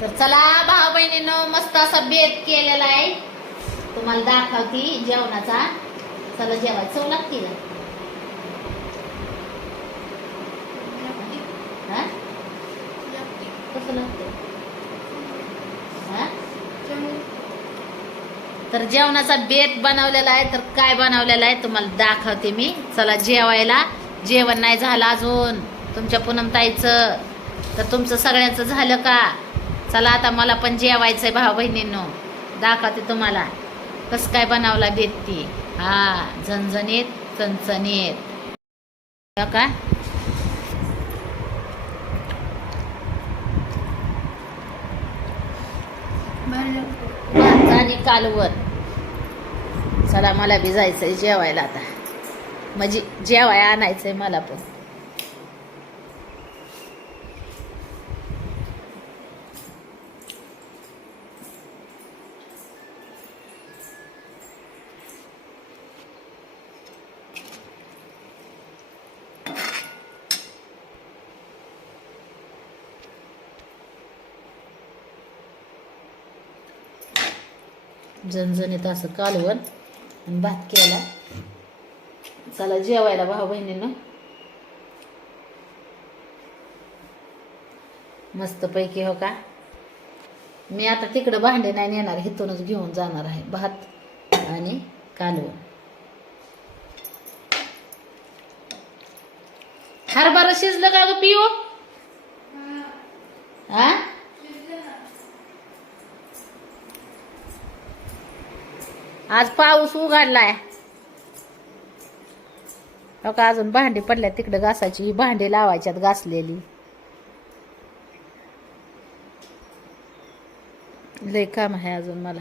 तर चला भाऊ बहिणीनं मस्त असा बेत केलेला आहे. तुम्हाला दाखवती जेवणाचा. चला जेवाय चव लागते कसं लागते? तर जेवणाचा बेत बनवलेला आहे. तर काय बनवलेला आहे तुम्हाला दाखवते मी. चला जेवायला. जेवण नाही झालं अजून. तुमच्या पूनमताईचं. तर तुमचं सगळ्यांचं झालं का? चला आता मला पण जेवायचं आहे भाऊ बहिणींनो. दाखवते तुम्हाला. कसं काय बनवला बेत ती हा झणझणीत चणचणीत. का? आणि कालवण. चला मला बी जेवायला आता. म्हणजे जेवाय आणायचंय मला पण. झणझणीत असं कालवण आणि भात केला. चला जेवायला भाऊ बहिणीनं. मस्त पैकी हो का? मी आता तिकडं भांडे नाही नेणार इथूनच घेऊन जाणार आहे भात आणि कालवण. हरभरा शिजलं का ग पिऊ हा. आज पाऊस उघडलाय. हो का अजून भांडी पडल्या तिकडे घासायची ही भांडी लावायच्यात घासलेली. लय काम आहे अजून मला.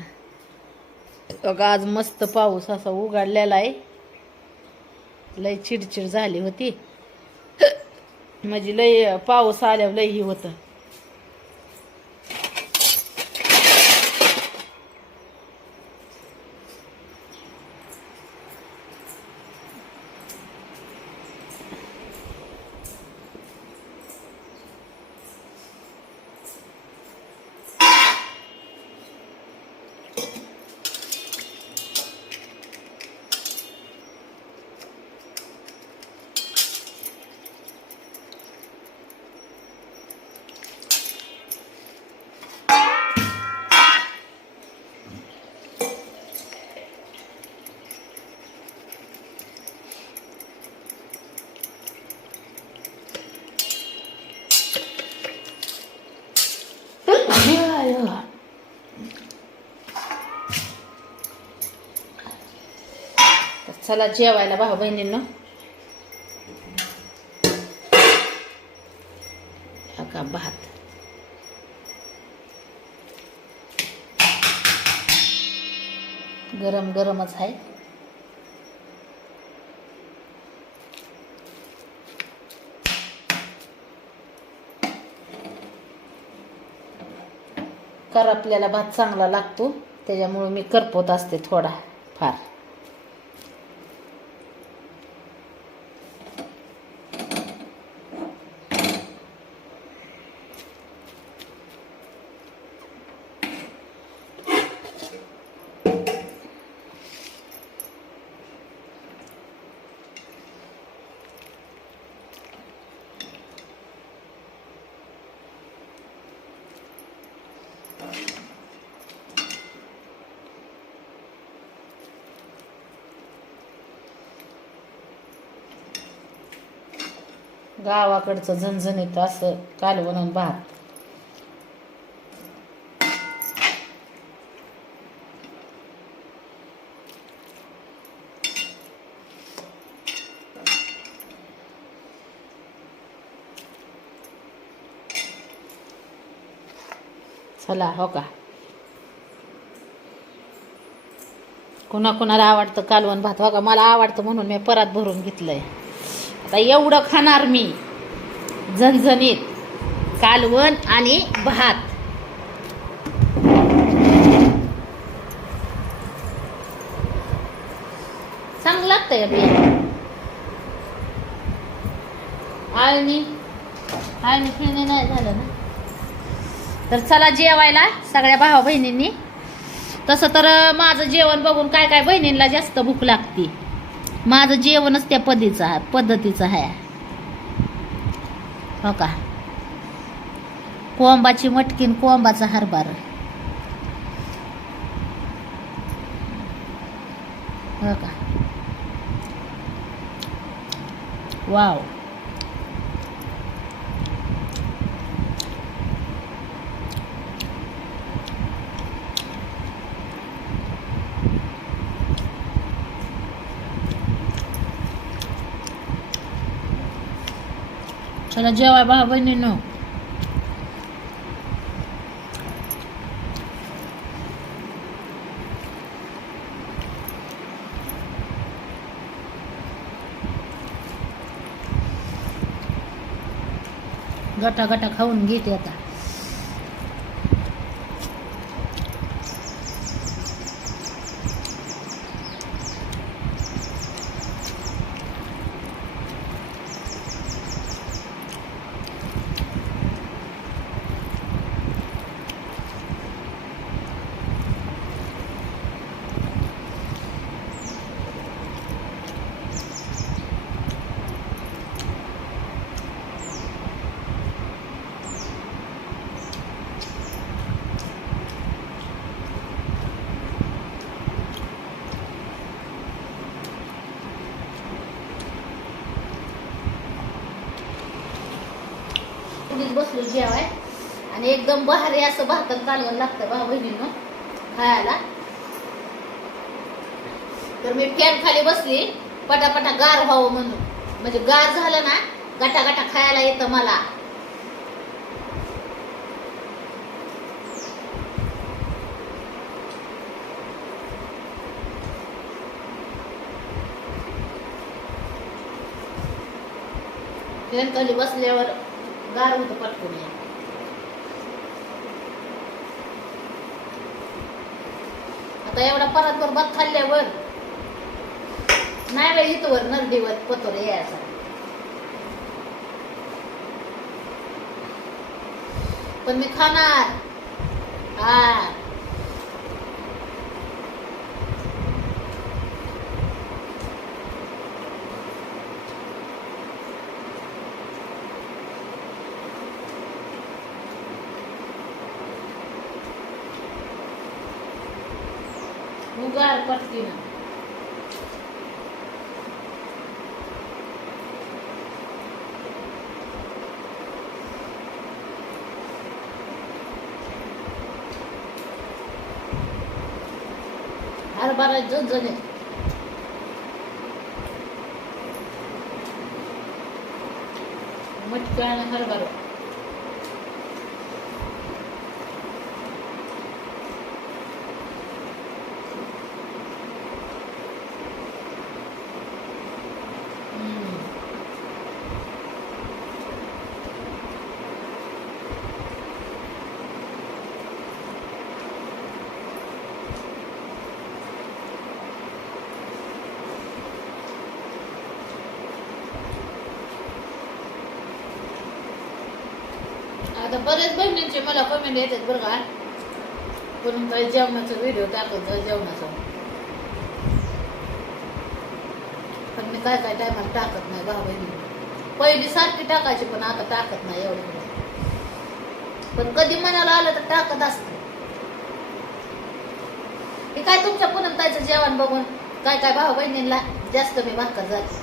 बघा आज मस्त पाऊस असा उघडलेला आहे. लय चिडचिड झाली होती. म्हणजे लय पाऊस आल्यावर लय ही होतं तर चला जेवायला भाऊ बहिणींनो. का भात? गरम गरमच आहे. करपलेला भात चांगला लागतो त्याच्यामुळे मी करपवत असते थोडा फार. गावाकडचं झणझणीत असं कालवण भात. चला हो का? कुणा कुणाला आवडतं कालवण भात? हो का? मला आवडतं म्हणून मी परत भरून घेतलंय. आता एवढं खाणार मी. झणझणीत कालवण आणि भात. चांगलं लागतंय बिया आळणी आळणी फिरणी नाही झालं ना. तर चला जेवायला सगळ्या भावा बहिणींनी तसं तर माझं जेवण बघून काय काय बहिणींना जास्त भूक लागते. माझं जेवणच त्या पद्धतीचं आहे पद्धतीचं आहे. हो का? कोंबाची मटकीन कोंबाचा हरभार. हो का? वाव. चला जेवाय भाऊ बहिणींनो. गटा गटा खाऊन घेते आता. कुणीच जेवाय. आणि एकदम भारी असं भाकर कालवण लागतं बा बहिणीनं खायला. तर मी फॅन खाली बसली पटापटा गार व्हावं म्हणून. म्हणजे गार झालं ना गटा गटा खायला येतं मला. फॅन खाली बसल्यावर गार होतं पटकून या आता एवढा परतभर भात खाल्ल्यावर नाही बाई इथवर नरडीवर पतोर यायचा. पण मी खाणार. हा उगार पटकीनं हरभरा झणझणे मटकी आणि हरभरा हम्म. आता बरेच बहिणींचे मला कमेंट येतात बरं का. पण काही जेवणाचा व्हिडिओ टाकत जेवणाचा. पण मी काय काय टायमाला टाकत नाही भाऊ बहिणी. पहिली सारखी टाकायची पण आता टाकत नाही एवढं पण कधी मनाला आलं तर टाकत असत. हे काय तुमच्या पुनमताईचं जेवण बघून? काय काय भाऊ बहिणींना? जास्त मी भाकर जाते.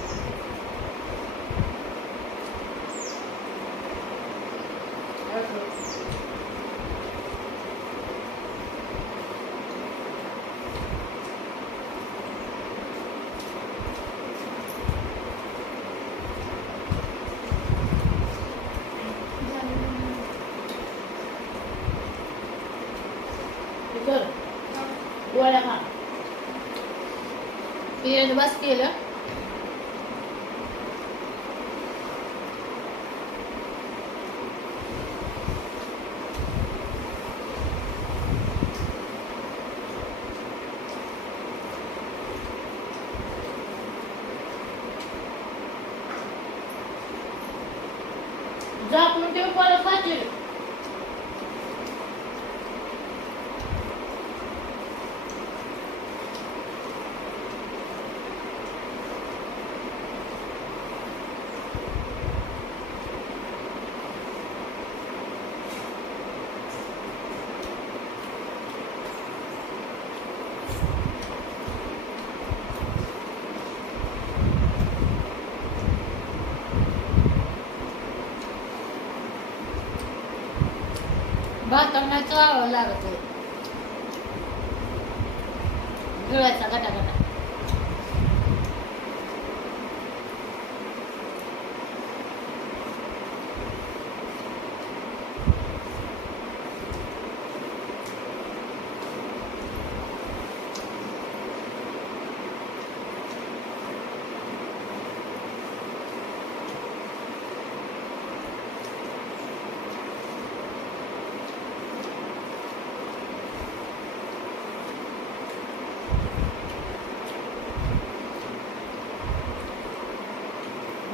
पिरियड केलं. भातांना चावावं लागत आहे गिळायचा गटा गटा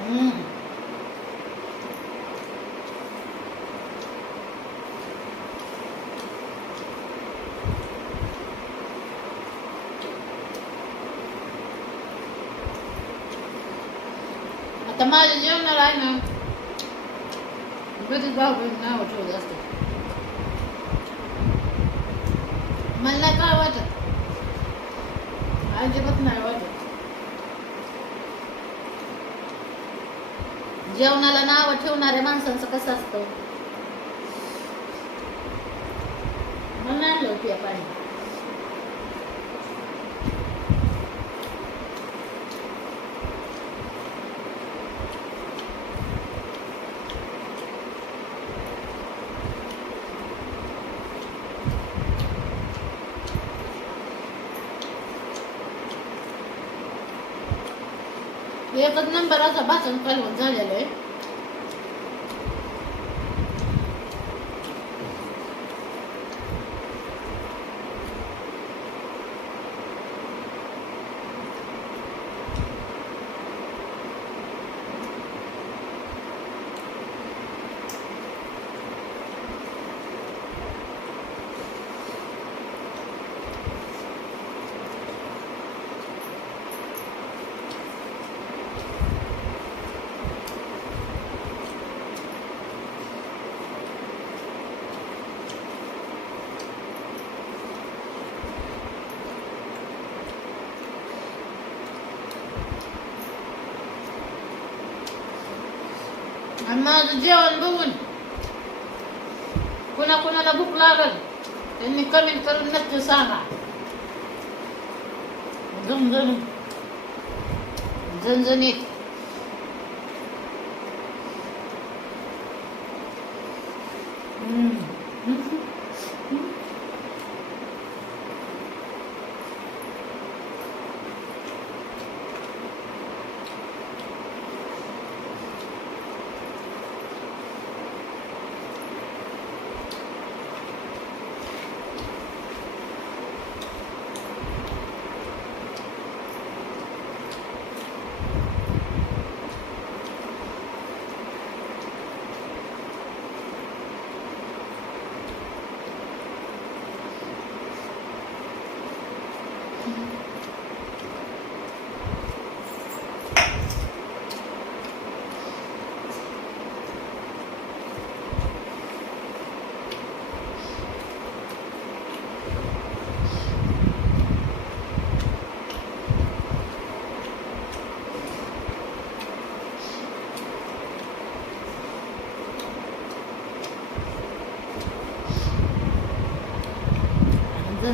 हम्म. आता माझ्या जेवणाला आहे ना कधीच भाऊ बहीण नाव ठेवलं असतं मला नाही काय वाटत अजिबात नाही वाटत जेवणाला नाव ठेवणाऱ्या माणसांचं कसं असतं मला नाही आणलं पिया पाणी एकच नंबर असा भाषण कालवून झालेलं आहे. आणि माझं जेवण बघून कुणा कुणाला भूक लागल त्यांनी कमेंट करून नक्की सांगा झणझण झणझणीत हम्म.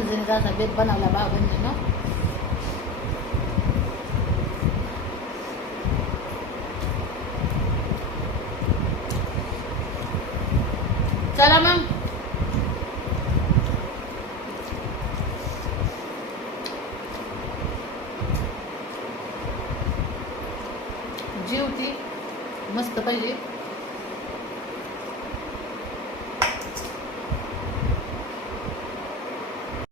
झणझणीत असा बेत बनवला बाबांनी चला